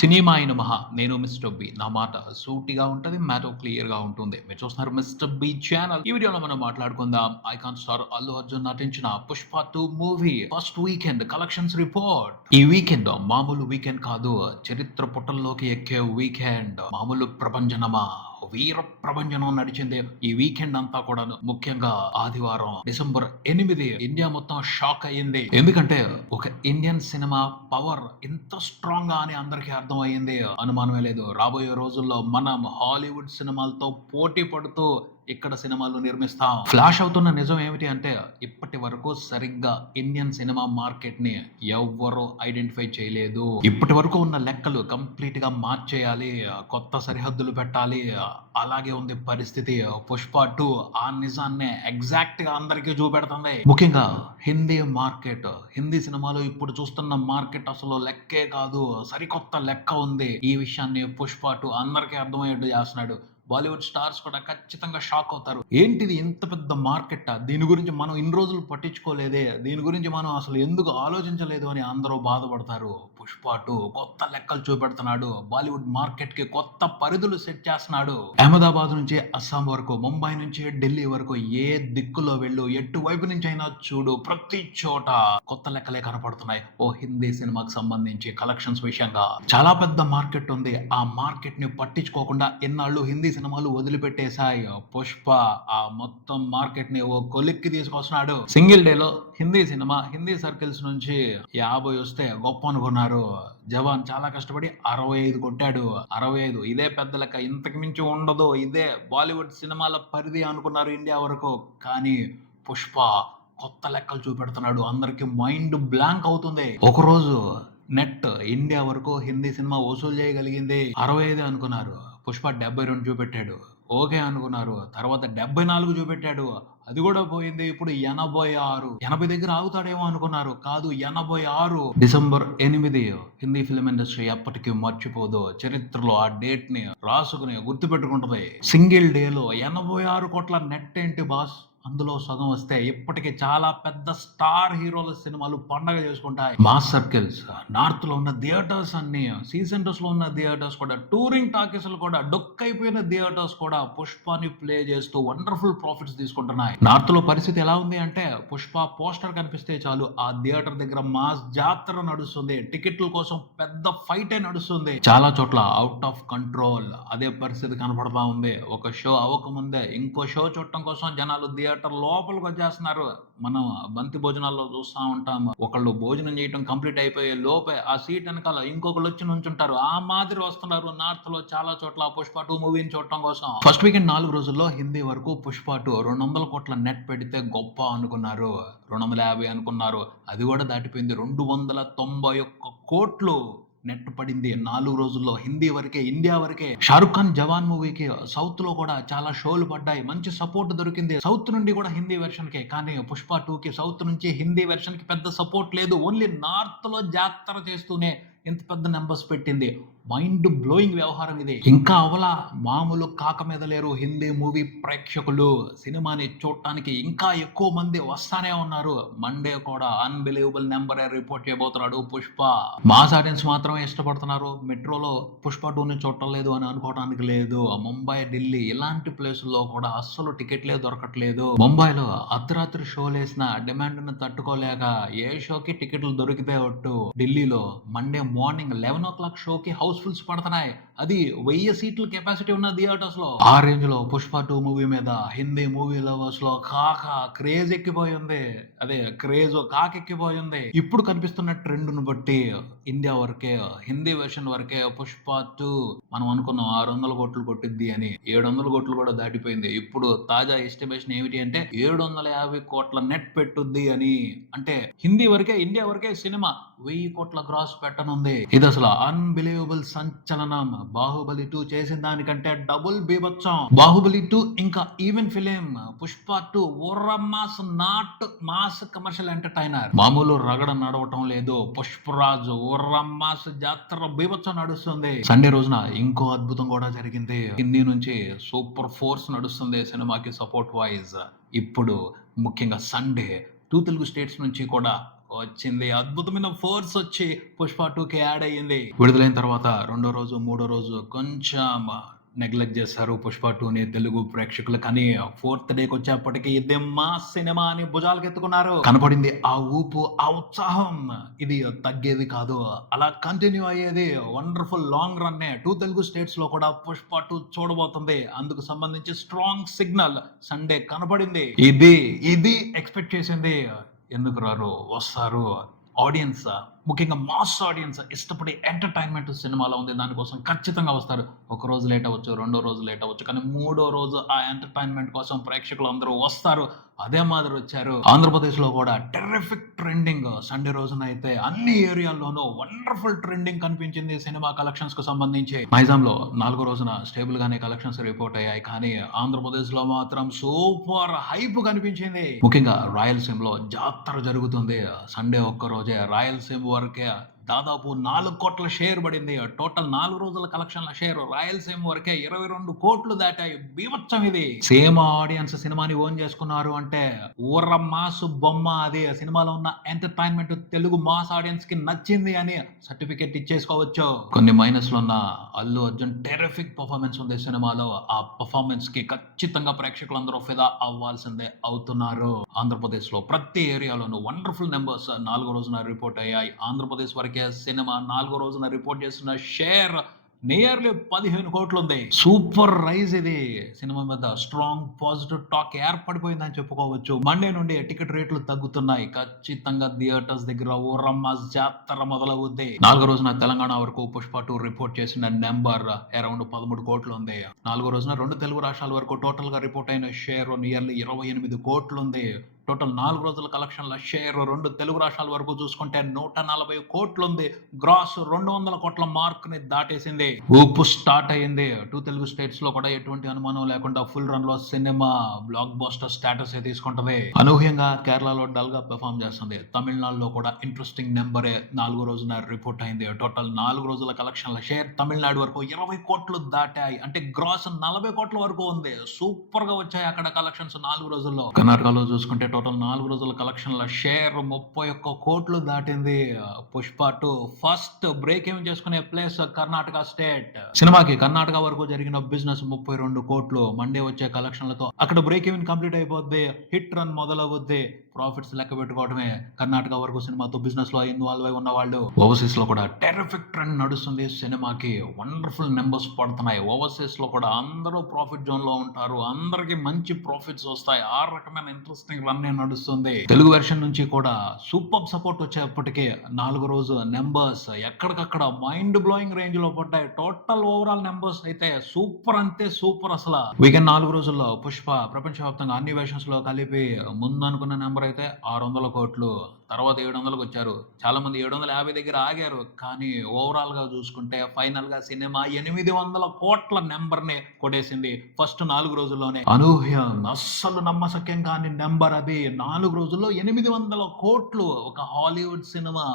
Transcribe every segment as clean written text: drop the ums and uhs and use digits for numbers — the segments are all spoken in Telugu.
సినిమా అయిన మహా నేను మిస్టర్ బి. నా మాట సూటిగా ఉంటది. మ్యాటర్ క్లియర్‌గా ఉంటుంది. మీరు చూస్తున్నారు మిస్టర్ బి ఛానల్. ఈ వీడియోలో మనం మాట్లాడుకుందాం ఐకాన్ స్టార్ అల్లు అర్జున్ నటించిన 'Pushpa 2' movie first weekend collections report. ఈ వీకెండ్ మామూలు వీకెండ్ కాదు. చరిత్ర పుటల్లోకి ఎక్కే వీకెండ్. మామూలు ప్రభంజనమా? వీర ప్రభంజనం నడిచింది ఈ వీకెండ్ అంతా కూడాను. ముఖ్యంగా ఆదివారం డిసెంబర్ 8 ఇండియా మొత్తం షాక్ అయ్యింది. ఎందుకంటే ఒక ఇండియన్ సినిమా పవర్ ఇంత స్ట్రాంగ్ గా అని అందరికీ అర్థం అయ్యింది. అనుమానమే లేదు. రాబోయే రోజుల్లో మనం హాలీవుడ్ సినిమాలతో పోటీ పడుతూ ఇక్కడ సినిమాలు నిర్మిస్తాం. ఫ్లాష్ అవుతున్న నిజం ఏమిటి అంటే ఇప్పటి వరకు సరిగ్గా ఇండియన్ సినిమా మార్కెట్ ని ఎవ్వరూ ఐడెంటిఫై చేయలేదు. ఇప్పటి వరకు ఉన్న లెక్కలు కంప్లీట్ గా మార్చేయాలి. కొత్త సరిహద్దులు పెట్టాలి. అలాగే ఉంది పరిస్థితి. పుష్ప 2 ఆ నిజాన్ని ఎగ్జాక్ట్ గా అందరికీ చూపెడుతుంది. ముఖ్యంగా హిందీ మార్కెట్. హిందీ సినిమాలు ఇప్పుడు చూస్తున్న మార్కెట్ అసలు లెక్కే కాదు. సరికొత్త లెక్క ఉంది. ఈ విషయాన్ని పుష్ప 2 అందరికీ అర్థమయ్యేట్టు చేస్తున్నాడు. బాలీవుడ్ స్టార్స్ కూడా ఖచ్చితంగా షాక్ అవుతారు. ఏంటిది ఇంత పెద్ద మార్కెట్టా? దీని గురించి మనం ఇన్ని రోజులు పట్టించుకోలేదే, దీని గురించి మనం అసలు ఎందుకు ఆలోచించలేదు అని అందరూ బాధపడతారు. పుష్ప 2 కొత్త లెక్కలు చూపెడుతున్నాడు. బాలీవుడ్ మార్కెట్ కి కొత్త పరిధులు సెట్ చేస్తున్నాడు. అహ్మదాబాద్ నుంచి అస్సాం వరకు, ముంబై నుంచి ఢిల్లీ వరకు ఏ దిక్కులో వెళ్ళు, ఎటువైపు నుంచి అయినా చూడు, ప్రతి చోట కొత్త లెక్కలే కనపడుతున్నాయి. ఓ హిందీ సినిమాకి సంబంధించి కలెక్షన్స్ విషయంగా చాలా పెద్ద మార్కెట్ ఉంది. ఆ మార్కెట్ ని పట్టించుకోకుండా ఎన్నాళ్ళు హిందీ సినిమాలు వదిలిపెట్టేశాయి. పుష్ప ఆ మొత్తం మార్కెట్ ని ఓ కొలిక్కి తీసుకొస్తున్నాడు. సింగిల్ డే లో హిందీ సినిమా హిందీ సర్కిల్స్ నుంచి 50 వస్తే గొప్ప అనుకున్నారు. జవాన్ చాలా కష్టపడి 65 కొట్టాడు. 65 ఇదే పెద్ద లెక్క, ఇంతకు మించి ఉండదు. ఇదే బాలీవుడ్ సినిమాల పరిధి అనుకున్నారు ఇండియా వరకు. కానీ పుష్ప కొత్త లెక్కలు చూపెడుతున్నాడు. అందరికి మైండ్ బ్లాంక్ అవుతుంది. ఒకరోజు నెట్ ఇండియా వరకు హిందీ సినిమా వసూలు చేయగలిగింది 65 అనుకున్నారు. పుష్ప 72 చూపెట్టాడు. ఓకే అనుకున్నారు. తర్వాత 74 చూపెట్టాడు. అది కూడా పోయింది. ఇప్పుడు 86. 80 దగ్గర ఆగుతాడేమో అనుకున్నారు. కాదు, 86. డిసెంబర్ 8 హిందీ ఫిల్మ్ ఇండస్ట్రీ ఎప్పటికీ మర్చిపోదు. చరిత్రలో ఆ డేట్ ని రాసుకుని గుర్తుపెట్టుకుంటది. సింగిల్ డే లో 86 కోట్ల నెట్ ఏంటి బాస్? అందులో సగం వస్తే ఇప్పటికి చాలా పెద్ద స్టార్ హీరోల సినిమాలు పండగ చేసుకుంటాయి. మాస్ సర్కిల్స్, నార్త్ లో ఉన్న థియేటర్స్ అన్ని, సి సెంటర్స్ లో ఉన్న థియేటర్స్ కూడా, టూరింగ్ టాకీస్ కూడా, డొక్కైపోయిన థియేటర్స్ కూడా పుష్పని ప్లే చేస్తూ వండర్ఫుల్ ప్రాఫిట్స్ తీసుకుంటున్నాయి. నార్త్ లో పరిస్థితి ఎలా ఉంది అంటే పుష్ప పోస్టర్ కనిపిస్తే చాలు ఆ థియేటర్ దగ్గర మాస్ జాతర నడుస్తుంది. టికెట్ల కోసం పెద్ద ఫైటే నడుస్తుంది. చాలా చోట్ల అవుట్ ఆఫ్ కంట్రోల్. అదే పరిస్థితి కనపడతా ఉంది. ఒక షో అవ్వకముందే ఇంకో షో చూడటం కోసం జనాలు థియేటర్ లోపలికి వచ్చేస్తున్నారు. మనం బంతి భోజనాల్లో చూస్తూ ఉంటాం. ఒకళ్ళు భోజనం చేయడం కంప్లీట్ అయిపోయే లోపే ఆ సీట్ వెనకాల ఇంకొకళ్ళు వచ్చి నుంచుంటారు. ఆ మాదిరి వస్తున్నారు నార్త్ లో చాలా చోట్ల పుష్ప 2 మూవీని చూడటం కోసం. ఫస్ట్ వీకెండ్ 4 రోజుల్లో హిందీ వరకు పుష్ప 2 200 కోట్ల నెట్ పెడితే గొప్ప అనుకున్నారు. 250 అనుకున్నారు. అది కూడా దాటిపోయింది. 291 కోట్లు నెట్ పడింది 4 రోజుల్లో. హిందీ వరకే, ఇండియా వరకే. షారుఖ్ ఖాన్ జవాన్ మూవీకి సౌత్ లో కూడా చాలా షోలు పడ్డాయి. మంచి సపోర్ట్ దొరికింది సౌత్ నుండి కూడా హిందీ వెర్షన్ కి. కానీ పుష్ప 2 కి సౌత్ నుంచి హిందీ వెర్షన్ కి పెద్ద సపోర్ట్ లేదు. ఓన్లీ నార్త్ లో జాతర చేస్తూనే ఇంత పెద్ద నెంబర్స్ పెట్టింది. మైండ్ బ్లోయింగ్ వ్యవహారం ఇది. ఇంకా అవలా మామూలు కాక మీద లేరు హిందీ మూవీ ప్రేక్షకులు. సినిమాని చూడటానికి ఇంకా ఎక్కువ మంది వస్తానే ఉన్నారు. మండే కూడా అన్బిలీవబుల్ నెంబర్ రిపోర్ట్ చేయబోతున్నాడు పుష్ప. మాస్ ఆడియన్స్ మాత్రమే ఇష్టపడుతున్నారు. మెట్రోలో పుష్ప 2ని చూడటం లేదు అని అనుకోవడానికి లేదు. ముంబై, ఢిల్లీ ఇలాంటి ప్లేసుల్లో కూడా అస్సలు టికెట్లే దొరకట్లేదు. ముంబైలో అర్ధరాత్రి షోలు వేసిన డిమాండ్ ని తట్టుకోలేక ఏ షోకి టికెట్లు దొరికితే ఒట్టు. ఢిల్లీలో మండే మార్నింగ్ 11 o'clock షోకి హౌస్ఫుల్స్ పడుతున్నాయి. అది 1000 సీట్ల కెపాసిటీ ఉన్న థియేటర్స్ లో. ఆ రేంజ్ లో పుష్ప 2 మూవీ మీద హిందీ మూవీ లవర్స్ లో క్రేజ్ ఎక్కిపోయింది. అదే క్రేజ్ కాకెక్కిపోయింది. ఇప్పుడు కనిపిస్తున్న ట్రెండ్ ను బట్టి ఇండియా వరకే, హిందీ వెర్షన్ వరకే పుష్ప 2 మనం అనుకున్నాం 600 కోట్లు కొట్టిద్ది అని. 700 కోట్లు కూడా దాటిపోయింది. ఇప్పుడు తాజా ఎస్టిమేషన్ ఏమిటి అంటే 750 కోట్ల నెట్ పెట్టుద్ది అని. అంటే హిందీ వరకే, ఇండియా వరకే సినిమా 1000 కోట్ల గ్రాస్ పెట్టనుంది. ఇది అసలు అన్బిలీవబుల్ సంచలనం. బాహుబలి 2 చేసిన దానికంటే డబుల్ బీభత్సం. బాహుబలి 2 ఇంకా even film. Pushpa 2 mass, not mass commercial entertainer. మామూలు రగడ నడవటం లేదు. పుష్పరాజు మాస్ జాతర బీభత్సం నడుస్తుంది. సండే రోజున ఇంకో అద్భుతం కూడా జరిగింది. హిందీ నుంచి సూపర్ ఫోర్స్ నడుస్తుంది సినిమాకి సపోర్ట్ వైజ్. ఇప్పుడు ముఖ్యంగా సండే 2 తెలుగు స్టేట్స్ నుంచి కూడా వచ్చింది అద్భుతమైన ఫోర్స్ వచ్చి పుష్ప 2కి యాడ్ అయ్యింది. విడుదలైన తర్వాత రెండో రోజు, మూడో రోజు కొంచెం నెగ్లెక్ట్ చేశారు పుష్ప 2ని తెలుగు ప్రేక్షకులు. కానీ ఫోర్త్ డేకి వచ్చేప్పటికి ఇది మా సినిమా అని భుజాలకెత్తుకున్నారు. కనపడింది ఆ ఊపు, ఆ ఉత్సాహం. ఇది తగ్గేది కాదు, అలా కంటిన్యూ అయ్యేది. వండర్ఫుల్ లాంగ్ రన్నే 2 తెలుగు స్టేట్స్ లో కూడా పుష్ప 2 చూడబోతుంది. అందుకు సంబంధించి స్ట్రాంగ్ సిగ్నల్ సండే కనపడింది. ఇది ఎక్స్పెక్ట్ చేసింది. ఎందుకు రారు, వస్తారు. ఆడియన్స్, ముఖ్యంగా మాస్ ఆడియన్స్ ఇష్టపడే ఎంటర్టైన్మెంట్ సినిమాలో ఉంది. దానికోసం ఖచ్చితంగా వస్తారు. ఒక రోజు లేట్ అవ్వచ్చు, రెండో రోజు లేట్ అవ్వచ్చు, కానీ మూడో రోజు ఆ ఎంటర్టైన్మెంట్ కోసం ప్రేక్షకులు అందరూ వస్తారు. అదే మాదిరి వచ్చారు. ఆంధ్రప్రదేశ్లో కూడా టెర్రిఫిక్ ట్రెండింగ్ సండే రోజున అయితే అన్ని ఏరియాల్లోనూ వండర్ఫుల్ ట్రెండింగ్ కనిపించింది సినిమా కలెక్షన్స్ కు సంబంధించి. నైజాంలో 4వ రోజున స్టేబుల్ గానే కలెక్షన్స్ రిపోర్ట్ అయ్యాయి, కానీ ఆంధ్రప్రదేశ్ లో మాత్రం సూపర్ హైప్ కనిపించింది. ముఖ్యంగా రాయలసీమలో జాతర జరుగుతుంది. సండే ఒక్క రోజే రాయలసీమ వరకే దాదాపు 4 కోట్ల షేర్ పడింది. టోటల్ 4 రోజుల కలెక్షన్ల షేర్ రాయలసీమ వరకే 22 కోట్లు దాటాయి. బీభత్సం ఇది. సేమ్ ఆడియన్స్ సినిమాని ఓన్ చేసుకున్నారు అంటే ఊర్ర మాస్ బొమ్మ. అది సినిమాలో ఉన్న ఎంటర్టైన్మెంట్ తెలుగు మాస్ ఆడియన్స్ కి నచ్చింది అని సర్టిఫికెట్ ఇచ్చేసుకోవచ్చు. కొన్ని మైనస్ లో ఉన్న అల్లు అర్జున్ టెరిఫిక్ పర్ఫార్మెన్స్ ఉంది సినిమాలో. ఆ పర్ఫార్మెన్స్ కి ఖచ్చితంగా ప్రేక్షకులందరూ ఫిదా అవ్వాల్సిందే అవుతున్నారు. ఆంధ్రప్రదేశ్ లో ప్రతి ఏరియాలోనూ వండర్ఫుల్ నెంబర్స్ 4వ రోజున రిపోర్ట్ అయ్యాయి. ఆంధ్రప్రదేశ్ వరకే సినిమా 4వ రోజున రిపోర్ట్ చేస్తున్న షేర్ నియర్లీ 15 కోట్లు ఉంది. Surprise. ఇది సినిమా మీద స్ట్రాంగ్ పాజిటివ్ టాక్ ఏర్పడిపోయిందని చెప్పుకోవచ్చు. మండే నుండి టికెట్ రేట్లు తగ్గుతున్నాయి. ఖచ్చితంగా థియేటర్స్ దగ్గర ఊరమ్మ జాతర మొదలవుద్ది. 4వ రోజున తెలంగాణ వరకు పుష్ప 2 రిపోర్ట్ చేసిన నెంబర్ అరౌండ్ 13 కోట్లు ఉంది. 4వ రోజున 2 తెలుగు రాష్ట్రాల వరకు టోటల్ గా రిపోర్ట్ అయిన షేర్ నియర్లీ 28 కోట్లు ఉంది. టోటల్ 4 రోజుల కలెక్షన్ల షేర్ 2 తెలుగు రాష్ట్రాల వరకు చూసుకుంటే 140 కోట్లు ఉంది. గ్రాస్ 200 కోట్ల మార్క్ ని దాటేసింది. ఊపు స్టార్ట్ అయ్యింది. 2 తెలుగు స్టేట్స్ లో కూడా ఎటువంటి అనుమానం లేకుండా ఫుల్ రన్ లో సినిమా బ్లాక్ బస్టర్ స్టేటస్ తీసుకుంటది. అనూహ్యంగా కేరళలో డల్ గా పెర్ఫార్మ్ చేస్తుంది. తమిళనాడులో కూడా ఇంట్రెస్టింగ్ నెంబరే 4వ రోజున రిపోర్ట్ అయింది. టోటల్ 4 రోజుల కలెక్షన్ల షేర్ తమిళనాడు వరకు 20 కోట్లు దాటాయి. అంటే గ్రాస్ 40 కోట్ల వరకు ఉంది. సూపర్ గా వచ్చాయి అక్కడ కలెక్షన్స్ 4 రోజుల్లో. కర్ణాటకలో చూసుకుంటే టోటల్ 4 రోజుల కలెక్షన్ల షేర్ 31 కోట్లు దాటింది. పుష్ప 2 ఫస్ట్ బ్రేక్ ఏం చేసుకునే ప్లేస్ కర్ణాటక స్టేట్. సినిమాకి కర్ణాటక వరకు జరిగిన బిజినెస్ 32 కోట్లు. మండే వచ్చే కలెక్షన్లతో అక్కడ బ్రేక్ ఈవెన్ కంప్లీట్ అయిపోద్ది. హిట్ రన్ మొదలవుద్ది. ప్రాఫిట్స్ లెక్క పెట్టుకోవడమే. కర్ణాటక వరకు సినిమాతో బిజినెస్ లో ఇన్వాల్వ్ అయి ఉన్న వాళ్ళు. ఓవర్సీస్ లో కూడా టెరిఫిక్ ట్రెండ్ నడుస్తుంది. సినిమాకి వండర్ఫుల్ నెంబర్స్ పడుతున్నాయి. ఓవర్సీస్ లో కూడా అందరూ ప్రాఫిట్ జోన్ లో ఉంటారు. అందరికి మంచి ప్రాఫిట్స్ వస్తాయి. ఆ రకమైన ఇంట్రెస్టింగ్ రన్ నడుస్తుంది. తెలుగు వెర్షన్ నుంచి కూడా సూపర్ సపోర్ట్ వచ్చేప్పటికే 4వ రోజు నెంబర్స్ ఎక్కడికక్కడ మైండ్ బ్లోయింగ్ రేంజ్ లో పడ్డాయి. టోటల్ ఓవరాల్ నెంబర్స్ అయితే సూపర్, అంతే సూపర్. అసలు వీకెండ్ 4 రోజుల్లో పుష్ప ప్రపంచవ్యాప్తంగా అన్ని వెర్షన్స్ లో కలిపి ముందనుకున్న నెంబర్ అయితే 600 కోట్లు. తర్వాత 700కి వచ్చారు. చాలా మంది 750 దగ్గర ఆగారు. కానీ ఓవరాల్ గా చూసుకుంటే ఫైనల్ గా సినిమా 800 కోట్ల నెంబర్ ని కొట్టేసింది ఫస్ట్ 4 రోజుల్లోనే. అనూహ్యం, అస్సలు నమ్మశక్యం కాని నెంబర్ అది. 4 రోజుల్లో 800 కోట్లు. ఒక హాలీవుడ్ సినిమా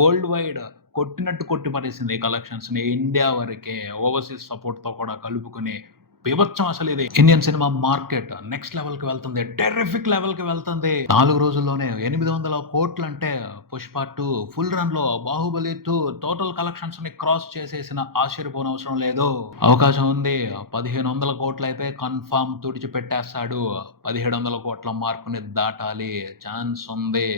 వరల్డ్ వైడ్ కొట్టినట్టు కొట్టి పడేసింది కలెక్షన్స్ ని. ఇండియా వరకే ఓవర్సీస్ సపోర్ట్ తో కూడా కలుపుకుని బీభత్సం. అసలు ఇది Indian cinema market next level కి వెళ్తుంది. టెర్రిఫిక్ లెవెల్ కి వెళ్తుంది. 4 రోజుల్లోనే 800 కోట్లు అంటే పుష్ప 2 ఫుల్ రన్ లో బాహుబలి 2 టోటల్ కలెక్షన్స్ ని క్రాస్ చేసేసిన ఆశ్చర్యపోనవసరం లేదు. అవకాశం ఉంది. 1500 కోట్లు అయితే కన్ఫర్మ్ తుడిచిపెట్టేస్తాడు. 1700 కోట్ల మార్క్ ని దాటాలి. ఛాన్స్ ఉంది,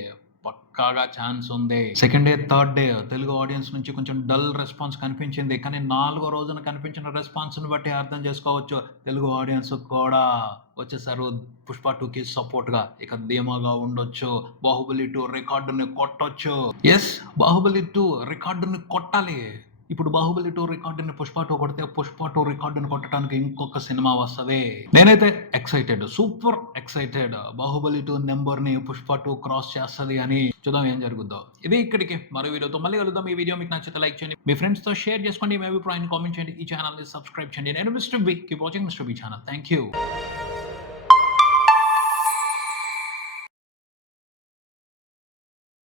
పక్కాగా ఛాన్స్ ఉంది. Second day, third day Telugu audience నుంచి కొంచెం డల్ రెస్పాన్స్ కనిపించింది. కానీ 4వ రోజున కనిపించిన రెస్పాన్స్ ని బట్టి అర్థం చేసుకోవచ్చు తెలుగు ఆడియన్స్ కూడా వచ్చేసారు పుష్ప 2కి సపోర్ట్ గా. ఇక ధీమాగా ఉండొచ్చు. బాహుబలి 2 రికార్డుని కొట్టొచ్చు. ఎస్, బాహుబలి 2 రికార్డుని కొట్టాలి. ఇప్పుడు బాహుబలి 2 రికార్డుని పుష్ప 2 కొడితే పుష్ప 2 రికార్డుని కొట్టడానికి ఇంకొక సినిమా వస్తుంది. నేనైతే excited, super excited. Baahubali 2 number ని పుష్ప 2 క్రాస్ చేస్తుంది అని. చూద్దాం ఏం జరుగుద్దో. ఇది ఇక్కడికి మరో వీడియోతో మళ్ళీ కలుద్దాం. ఈ వీడియో మీకు నచ్చితే లైక్ చేయండి, మీ ఫ్రెండ్స్ తో షేర్ చేసుకోండి, మీ అభిప్రాయాన్ని కామెంట్ చేయండి, ఈ ఛానల్ ని సబ్స్క్రైబ్ చేయండి. నేను mister B. Keep watching mister B channel. Thank you.